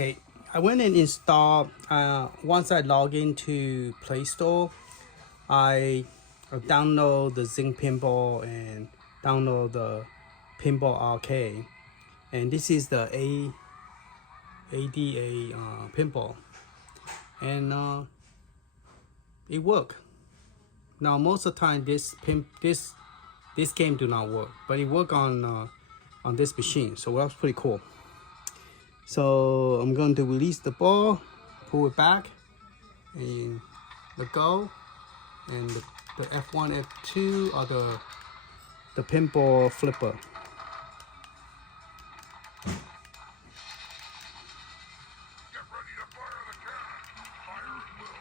Okay, I went and installed, once I log into Play Store, I download the Zen Pinball and download the Pinball Arcade. And this is the ADA pinball. And it worked. Now most of the time this game do not work, but it work on this machine, so that's pretty cool. So I'm going to release the ball, pull it back, and let go. And the F1, F2 are the pinball flipper. Get ready to fire the cannon. Fire at will.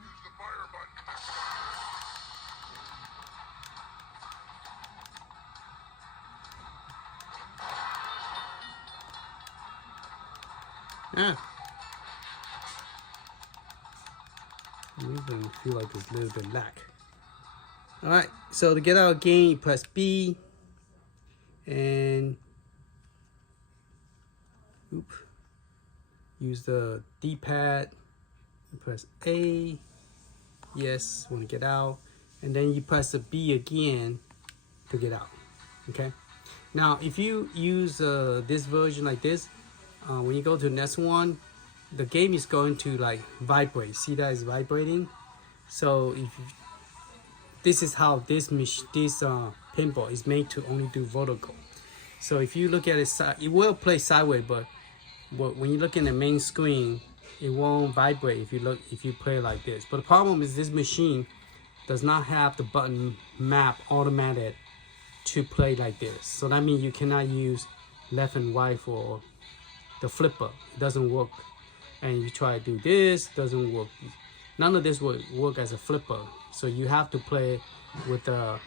Use the fire button. I even feel like there's a little bit lack. Alright, so to get out again, you press B and use the D-pad, press A, yes, want to get out, and then you press the B again to get out. Okay, now if you use this version like this, when you go to the next one, the game is going to like vibrate. See that is vibrating. So this is how this pinball is made to only do vertical. So if you look at it, it will play sideways, but when you look in the main screen, it won't vibrate if you play like this. But the problem is this machine does not have the button map automated to play like this. So that means you cannot use left and right for the flipper. It doesn't work. And you try to do this, doesn't work. None of this will work as a flipper. So you have to play with the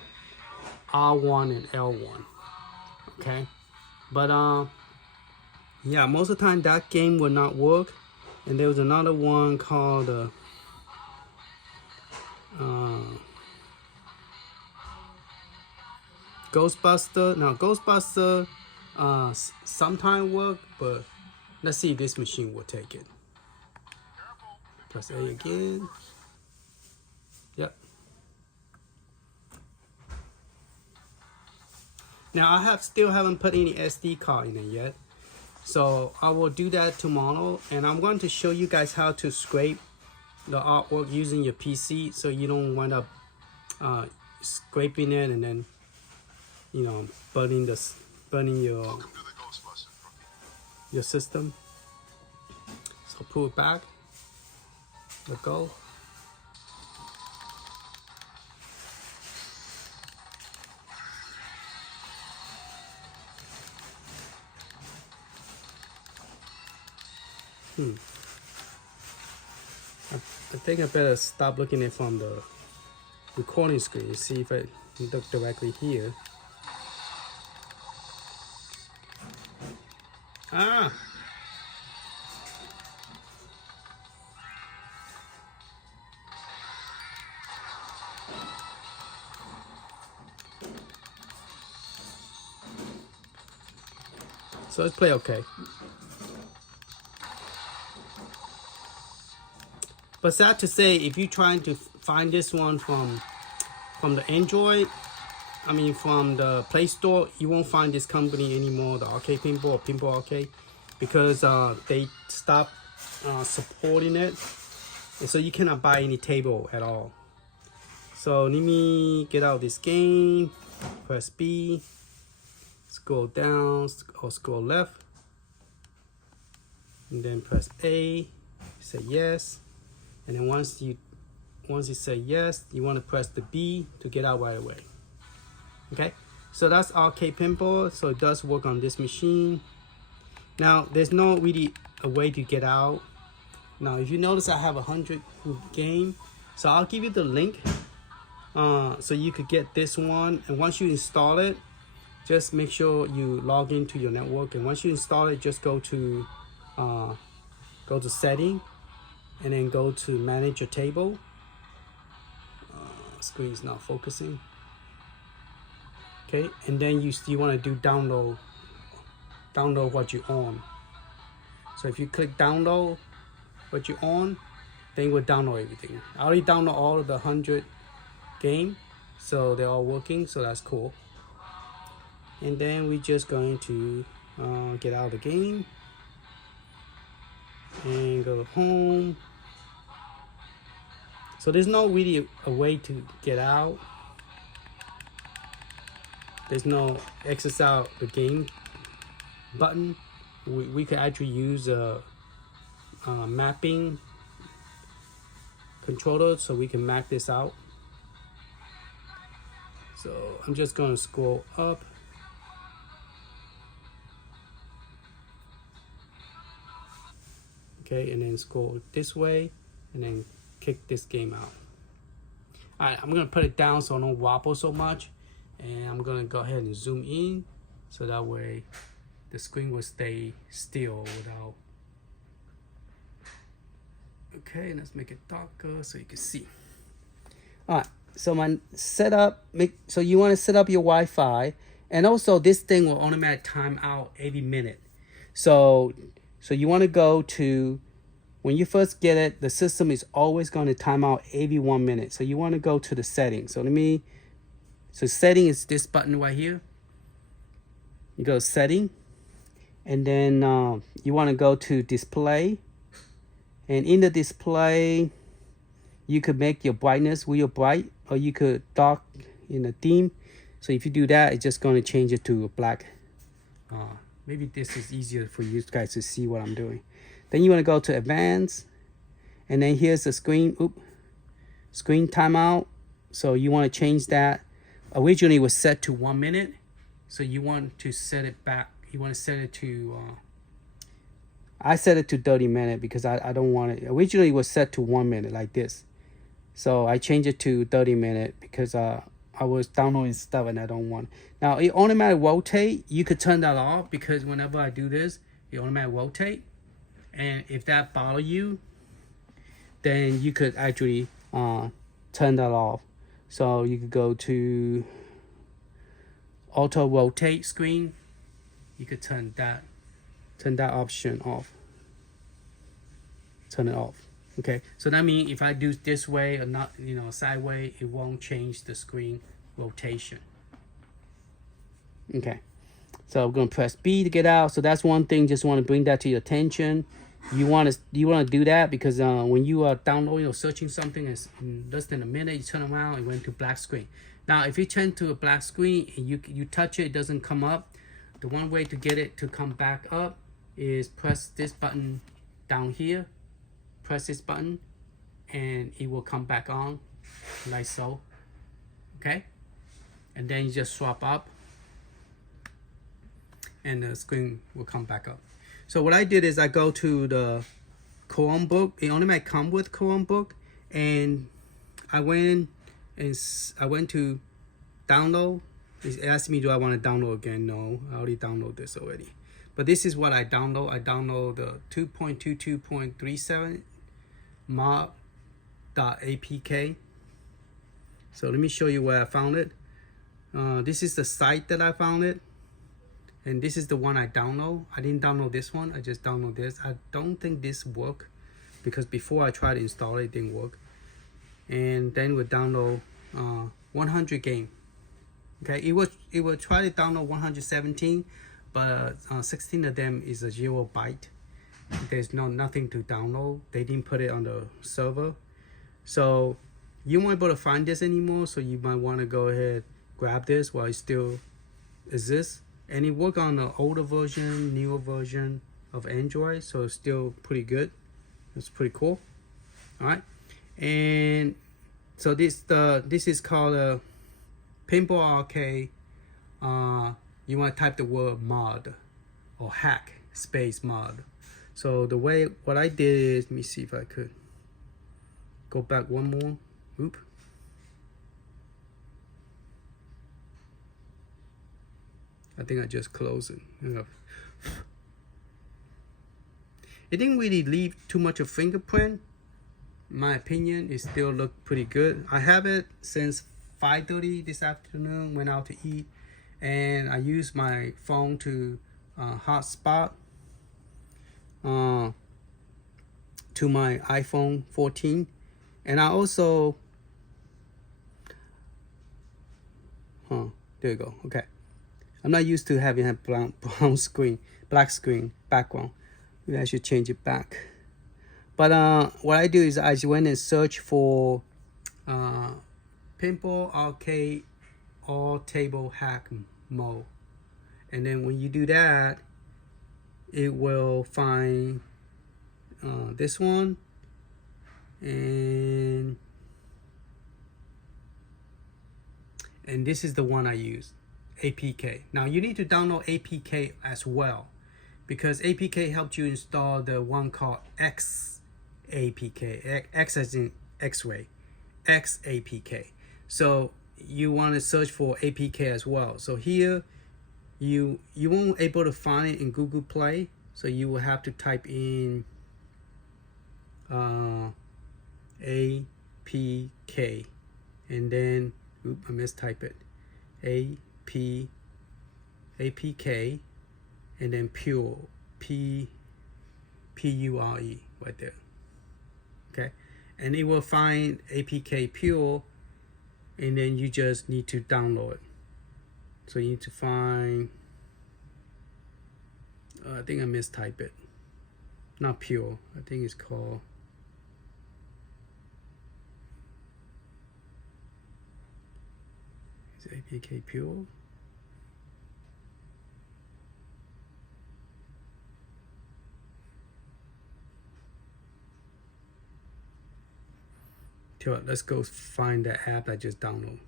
R1 and L1. Okay, but yeah, most of the time that game will not work. And there was another one called Ghostbuster. Now Ghostbuster sometimes work, but let's see if this machine will take it. Press A again. Yep. Now I still haven't put any SD card in it yet, so I will do that tomorrow. And I'm going to show you guys how to scrape the artwork using your PC, so you don't wind up scraping it and then burning your system. So pull it back, let go. I think I better stop looking at it from the recording screen. See if I look directly here. So let's play okay. But sad to say, if you're trying to find this one from the Android, from the Play Store, you won't find this company anymore, the Arcade Pinball or Pinball Arcade, because they stopped supporting it, and so you cannot buy any table at all. So let me get out of this game, press B, scroll down or scroll left, and then press A, say yes, and then once you say yes, you want to press the B to get out right away. Okay, so that's Arcade Pinball. So it does work on this machine. Now there's no really a way to get out. Now if you notice, I have 100 game, so I'll give you the link so you could get this one. And once you install it, just make sure you log into your network. And once you install it, just go to setting, and then go to manage your table. Screen is not focusing. Okay, and then you want to do download what you own. So if you click download what you own, then it will download everything. I already download all of the 100 game, so they're all working, so that's cool. And then we're just going to get out of the game and go home. So there's no really a way to get out. There's no exit out the game button. We could actually use a mapping controller so we can map this out. So I'm just going to scroll up. Okay, and then scroll this way and then kick this game out. All right, I'm gonna put it down so I don't wobble so much, and I'm gonna go ahead and zoom in so that way the screen will stay still without. Okay, let's make it darker so you can see. All right, so my setup, so you want to set up your Wi-Fi, and also this thing will automatic time out every minute. So you want to go to, when you first get it, the system is always going to time out every 1 minute. So you want to go to the settings. So setting is this button right here. You go to setting, and then you want to go to display. And in the display, you could make your brightness real bright, or you could dark in a theme. So if you do that, it's just going to change it to black. Maybe this is easier for you guys to see what I'm doing. Then you want to go to advanced, and then here's the screen. Screen timeout. So you want to change that. Originally it was set to 1 minute, so you want to set it back. You want to set it to. I set it to 30 minutes because I don't want it. Originally it was set to 1 minute like this, so I changed it to 30 minutes because I was downloading stuff and I don't want. Now it automatic rotate. You could turn that off because whenever I do this, it automatic rotate. And if that bother you, then you could actually turn that off. So you could go to auto rotate screen. You could turn that option off. Turn it off. Okay, so that means if I do this way or not, sideways, it won't change the screen rotation. Okay, so I'm gonna press B to get out. So that's one thing. Just want to bring that to your attention. You want to do that because when you are downloading or searching something, it's in less than a minute. You turn around, it went to black screen. Now, if you turn to a black screen and you touch it, it doesn't come up. The one way to get it to come back up is press this button down here. Press this button and it will come back on like so. Okay, and then you just swap up and the screen will come back up. So what I did is I go to the Chromebook. It only might come with Chromebook, and I went to download. It asked me, do I want to download again? No, I already downloaded this already. But this is what I download. I download the 2.22.37 mod.apk. So let me show you where I found it. This is the site that I found it. And this is the one I download. I didn't download this one. I just download this. I don't think this worked because before I tried to install it, it didn't work. And then we download 100 game. Okay, it will try to download 117, but 16 of them is a 0 byte. There's nothing to download. They didn't put it on the server, so you won't be able to find this anymore. So you might want to go ahead grab this while it still exists. And it works on the older version, newer version of Android, so it's still pretty good. It's pretty cool. All right, and so this is called a Pinball Arcade. You want to type the word mod or hack space mod. So what I did is, let me see if I could go back one more. Oop. I think I just closed it. It didn't really leave too much of fingerprint. In my opinion, it still looked pretty good. I have it since 5:30 this afternoon. Went out to eat, and I use my phone to hotspot to my iPhone 14, and I also there you go. Okay, I'm not used to having a black screen background. Maybe I should change it back. But what I do is I just went and search for Pinball Arcade all table hack mode, and then when you do that, it will find this one, and this is the one I use, APK. Now you need to download APK as well, because APK helps you install the one called X APK. X as in X-ray, X APK. So you want to search for APK as well. So here you won't able to find it in Google Play, so you will have to type in APK, and then I mistype it, APK, and then pure, PURE right there. Okay, and it will find APK pure, and then you just need to download it. So you need to find, I think I mistyped it, not pure, I think it's called, is it APK pure? Let's go find that app I just downloaded.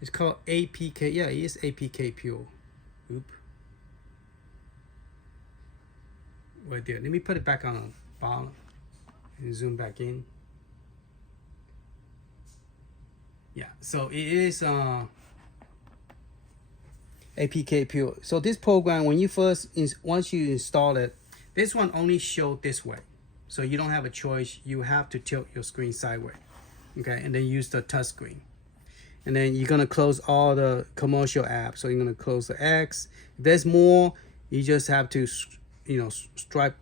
It's called APK. Yeah, it is APK Pure. Oop. Right there. Let me put it back on the bottom and zoom back in. Yeah, so it is APK Pure. So this program, when you once you install it, this one only showed this way. So you don't have a choice. You have to tilt your screen sideways, okay, and then use the touch screen. And then you're gonna close all the commercial apps. So you're gonna close the X. If there's more, you just have to, stripe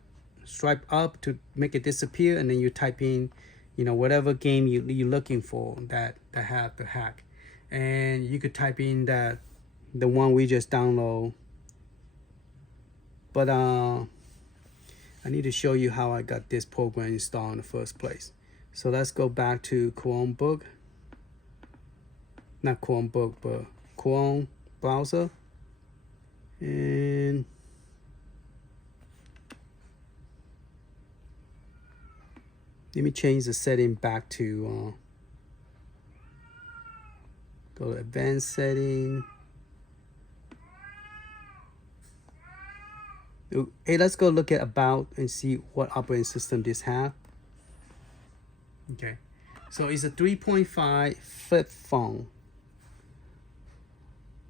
up to make it disappear, and then you type in, whatever game you're looking for that have the hack, and you could type in the one we just download. But I need to show you how I got this program installed in the first place. So let's go back to Chromebook. Not Chromebook, but Chrome browser. And let me change the setting back to, go to advanced setting. Hey, let's go look at about and see what operating system this have. Okay, so it's a 3.5 flip phone.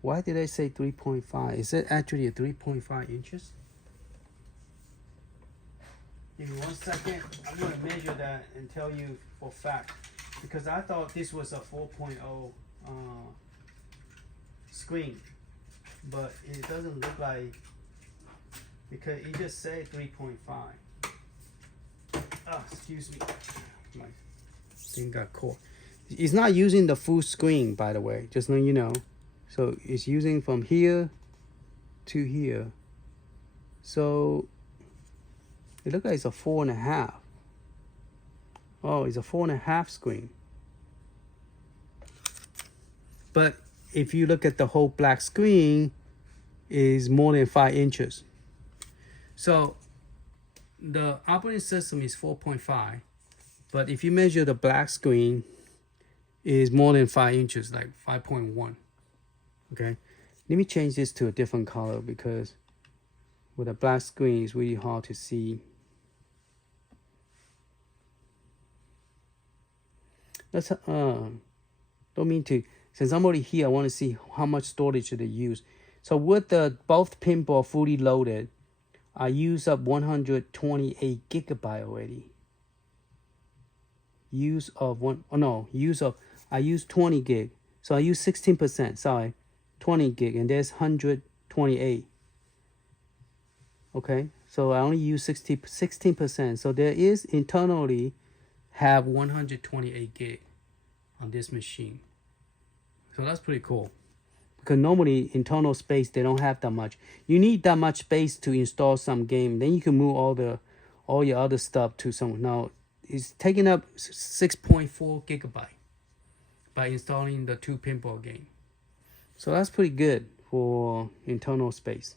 Why did I say 3.5? Is it actually a 3.5 inches? Give me 1 second. I'm going to measure that and tell you for fact, because I thought this was a 4.0 screen, but it doesn't look like, because it just said 3.5. Excuse me, my thing got caught. It's not using the full screen, by the way, just so you know. So it's using from here to here. So it looks like it's a 4.5. Oh, it's a 4.5 screen. But if you look at the whole black screen, is more than 5 inches. So the operating system is 4.5, but if you measure the black screen, is more than 5 inches, like 5.1. Okay, let me change this to a different color, because with a black screen it's really hard to see. Let's don't mean to, since I'm already here, I want to see how much storage they use. So with the both pinball fully loaded, I use up 128 gigabyte already. I use 20 gig. So I use 16%, sorry. 20 gig, and there's 128. Okay, so I only use 16%. So there is internally have 128 gig on this machine. So that's pretty cool. Because normally internal space, they don't have that much. You need that much space to install some game. Then you can move all your other stuff to some. Now it's taking up 6.4 gigabyte by installing the 2 pinball game. So that's pretty good for internal space.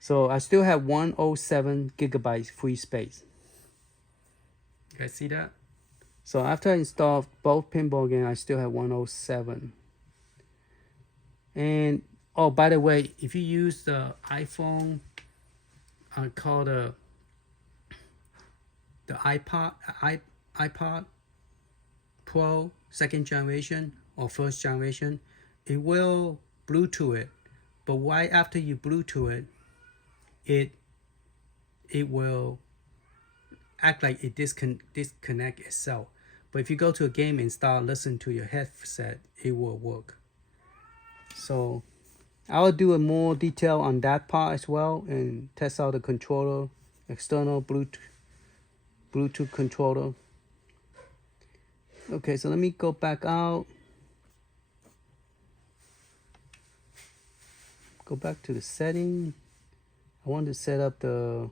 So I still have 107 gigabytes free space. You guys see that? So after I installed both pinball games, I still have 107. And oh, by the way, if you use the iPhone, called the iPod Pro 2nd generation or 1st generation, it will Bluetooth it. But right after you Bluetooth it, it will act like it disconnect itself. But if you go to a game and start listening to your headset, it will work. So I'll do a more detail on that part as well and test out the controller, external Bluetooth controller. Okay, so let me go back out. Go back to the setting. I want to set up the...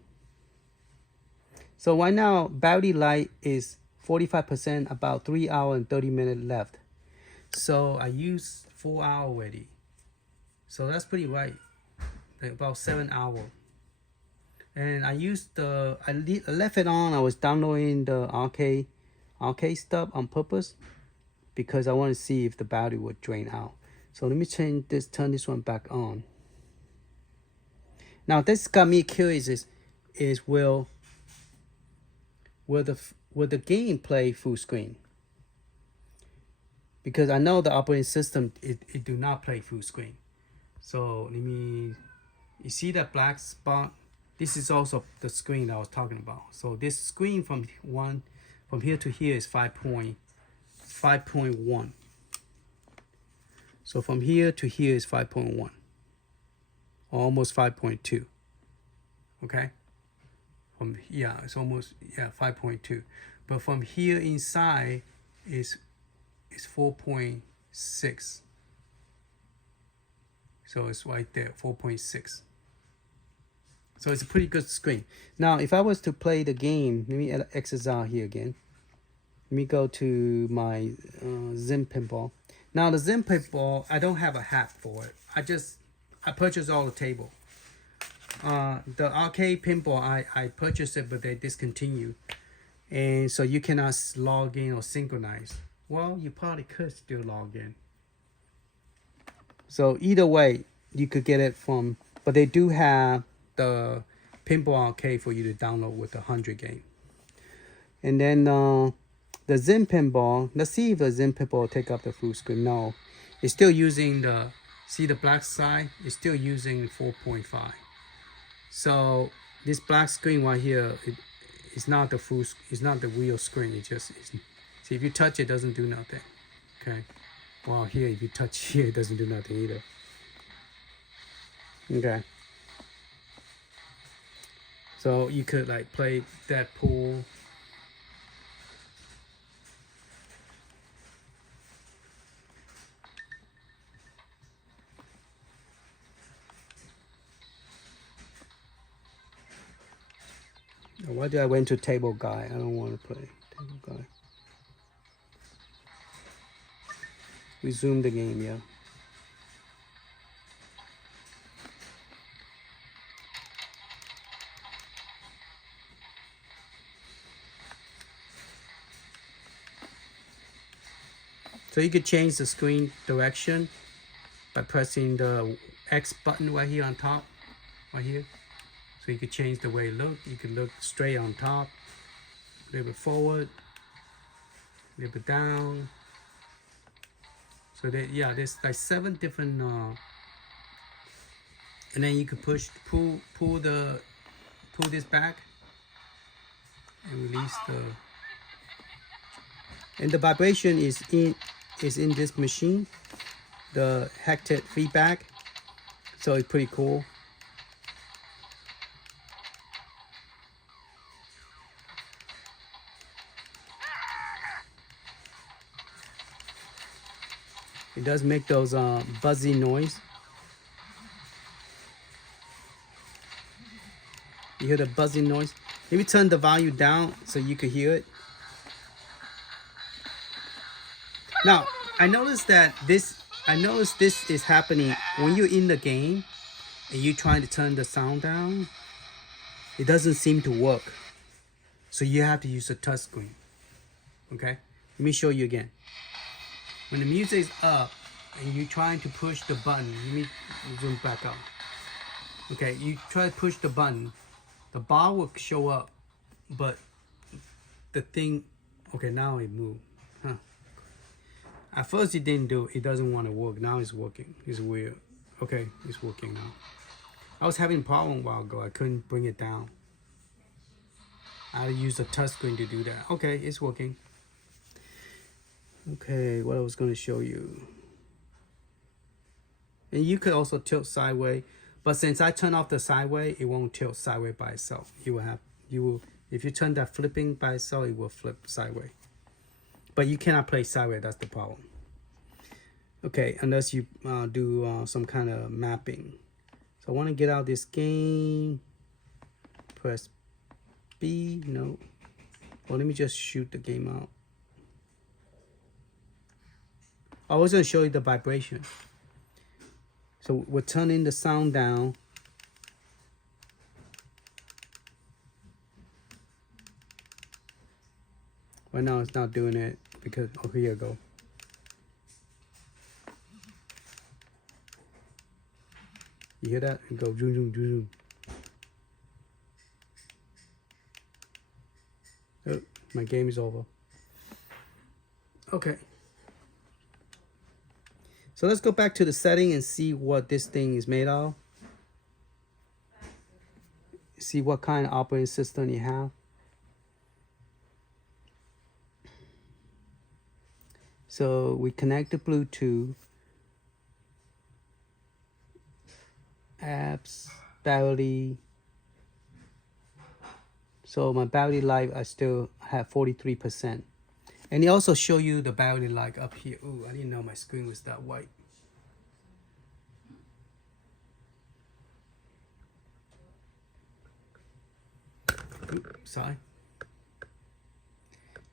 So right now, battery life is 45%, about 3 hours and 30 minutes left. So I used 4 hours already. So that's pretty right, like about 7 hours. And I used I left it on. I was downloading the arcade stuff on purpose because I want to see if the battery would drain out. So let me turn this one back on. Now this got me curious is will the game play full screen? Because I know the operating system it do not play full screen. So you see that black spot? This is also the screen I was talking about. So this screen from here to here is 5.1. So from here to here is 5.1. Almost 5.2. Okay? It's almost 5.2. But from here inside is 4.6. So it's right there, 4.6. So it's a pretty good screen. Now, if I was to play the game, let me exit out here again. Let me go to my Zen Pinball. Now, the Zen Pinball, I don't have a hat for it. I purchased all the table. The arcade pinball, I purchased it, but they discontinued. And so you cannot log in or synchronize. Well, you probably could still log in. So either way, you could get it from, but they do have the Pinball Arcade for you to download with the 100 game. And then the Zen Pinball, let's see if the Zen Pinball will take up the full screen. No, it's still using see the black side? It's still using 4.5. So this black screen right here, it's not the real screen. See, if you touch it, it doesn't do nothing. Okay. Well, here, if you touch here, it doesn't do nothing either. Okay. So you could like play that pool. Why did I went to table guy? I don't want to play table guy. Resume the game, yeah. So you could change the screen direction by pressing the X button right here on top, right here. So you could change the way it looks. You could look straight on top, a little bit forward, a little bit down. So there's like 7 different, and then you could pull this back and release and the vibration is in this machine. the haptic feedback, so it's pretty cool. It does make those buzzy noise. You hear the buzzing noise? Maybe turn the volume down so you could hear it. Now, I noticed this is happening when you're in the game and you're trying to turn the sound down. It doesn't seem to work. So you have to use a touch screen. Okay? Let me show you again. When the music is up and you're trying to push the button, let me zoom back up. Okay, you try to push the button, the bar will show up, but the thing, okay, now it moved. Huh. At first it didn't do, it doesn't want to work. Now it's working. It's weird. Okay, it's working now. I was having a problem a while ago. I couldn't bring it down. I used a touch screen to do that. Okay, it's working. Okay, what I was going to show you. And you could also tilt sideways, but since I turn off the sideways, it won't tilt sideways by itself. If you turn that flipping by itself, it will flip sideways. But you cannot play sideways, that's the problem. Okay, unless you do some kind of mapping. So I want to get out this game. Press B, no. Well, let me just shoot the game out. I was going to show you the vibration. So we're turning the sound down. Right now it's not doing it because, oh, here you go. You hear that? It goes zoom, zoom, zoom, zoom. Oh, my game is over. Okay. So let's go back to the setting and see what this thing is made of. See what kind of operating system you have. So we connect the Bluetooth, apps, battery. So my battery life, I still have 43%. And it also show you the battery life up here. Ooh, I didn't know my screen was that white. Oops, sorry.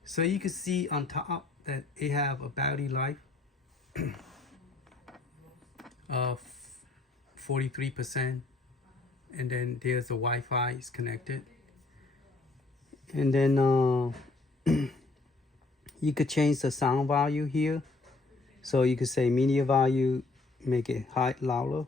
So you can see on top that it have a battery life of 43%, and then there's the Wi-Fi is connected, and then you could change the sound value here. So you could say media value, make it high, louder.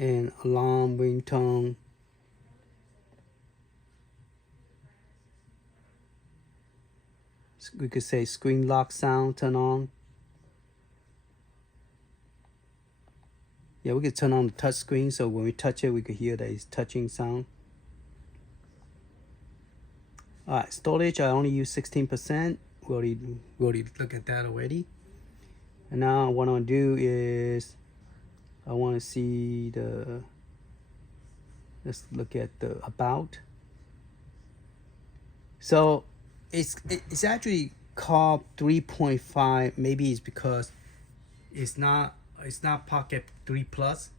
And alarm, ringtone. We could say screen lock sound, turn on. Yeah, we could turn on the touch screen, so when we touch it, we could hear that it's touching sound. All right, storage, I only use 16%. We already look at that already. And now what I want to do is, I want to see the, let's look at the about. So it's actually called 3.5. Maybe it's because it's not Pocket 3 Plus,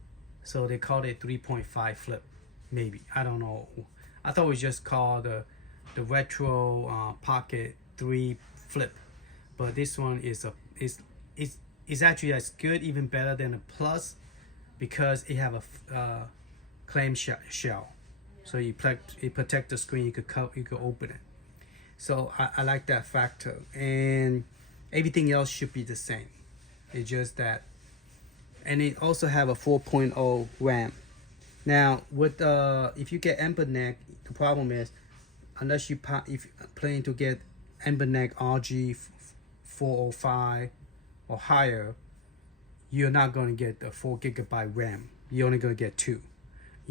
so they called it 3.5 flip. Maybe, I don't know. I thought it was just called the Retro Pocket 3 flip, but this one is actually as good, even better than the Plus, because it have a clam shell, so it protect the screen. You could open it. So I like that factor, and everything else should be the same. It's just that, and it also have a 4.0 RAM. Now with if you get Ember Neck, the problem is unless if you're planning to get Ember Neck RG 405 or higher, you're not going to get the 4 GB RAM. You're only going to get 2.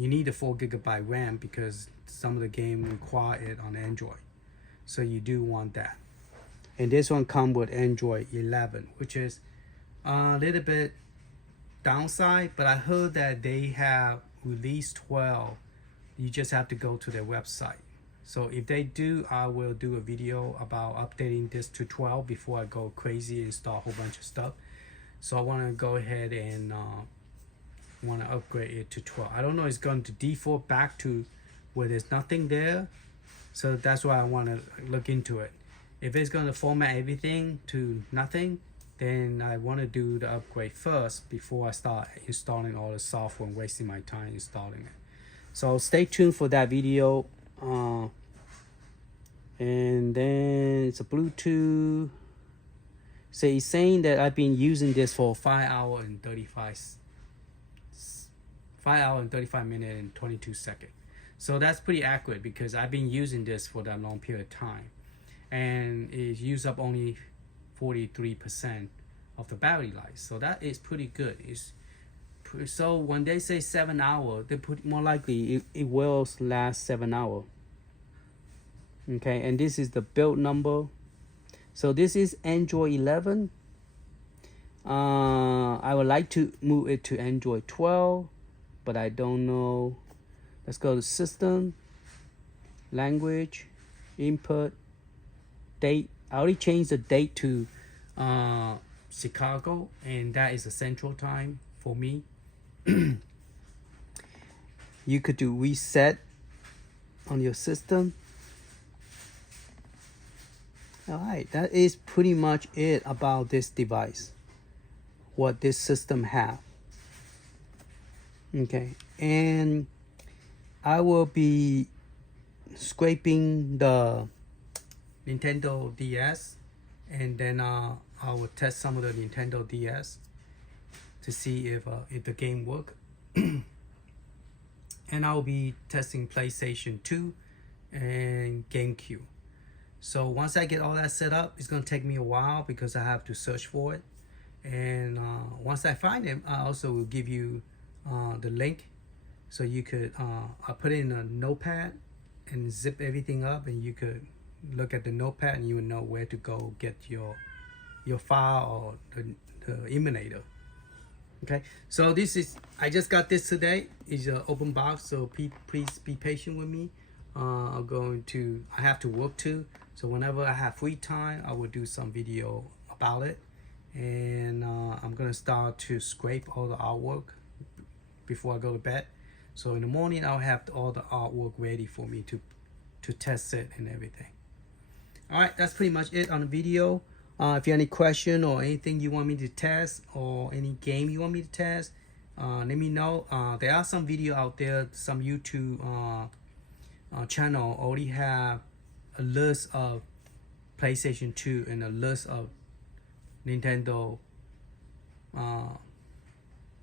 you need a 4 GB RAM because some of the game require it on Android. So you do want that. And this one comes with Android 11, which is a little bit downside, but I heard that they have released 12. You just have to go to their website. So if they do, I will do a video about updating this to 12 before I go crazy and install a whole bunch of stuff. So I want to go ahead and want to upgrade it to 12. I don't know, it's going to default back to where there's nothing there. So that's why I want to look into it. If it's going to format everything to nothing, then I want to do the upgrade first before I start installing all the software and wasting my time installing it. So stay tuned for that video. And then it's a Bluetooth. So it's saying that I've been using this for 5 hours and 35 minutes and 22 seconds. So that's pretty accurate because I've been using this for that long period of time, and it used up only 43% of the battery life. So that is pretty good. So when they say 7 hours, they put more likely it will last 7 hours. Okay, and this is the build number. So this is Android 11. I would like to move it to Android 12, but I don't know. Let's go to System, Language, Input, Date. I already changed the date to Chicago, and that is the Central Time for me. You could do reset on your system. Alright, that is pretty much it about this device, what this system have. Okay, and I will be scraping the Nintendo DS, and then I will test some of the Nintendo DS to see if the game work. And I'll be testing PlayStation 2 and GameCube. So once I get all that set up, it's going to take me a while because I have to search for it. And once I find it, I also will give you the link. So you could, I put it in a notepad and zip everything up, and you could look at the notepad and you would know where to go get your file or the emulator. Okay, so this is, I just got this today. It's an open box, so please be patient with me. I have to work too. So whenever I have free time, I will do some video about it. And I'm gonna start to scrape all the artwork before I go to bed. So in the morning, I'll have all the artwork ready for me to test it and everything. All right, that's pretty much it on the video. If you have any question or anything you want me to test, or any game you want me to test, let me know. There are some video out there, some YouTube channel already have a list of PlayStation 2 and a list of Nintendo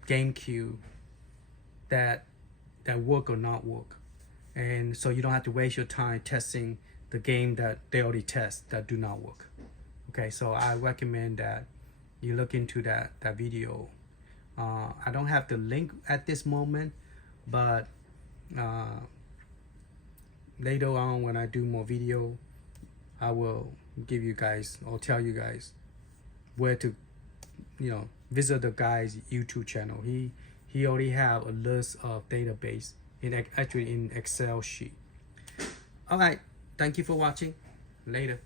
GameCube that work or not work, and so you don't have to waste your time testing the game that they already test that do not work. Okay, so I recommend that you look into that video. I don't have the link at this moment, but later on when I do more video, I will give you guys or tell you guys where to, visit the guy's YouTube channel. He already have a list of database actually in Excel sheet. All right, thank you for watching. Later.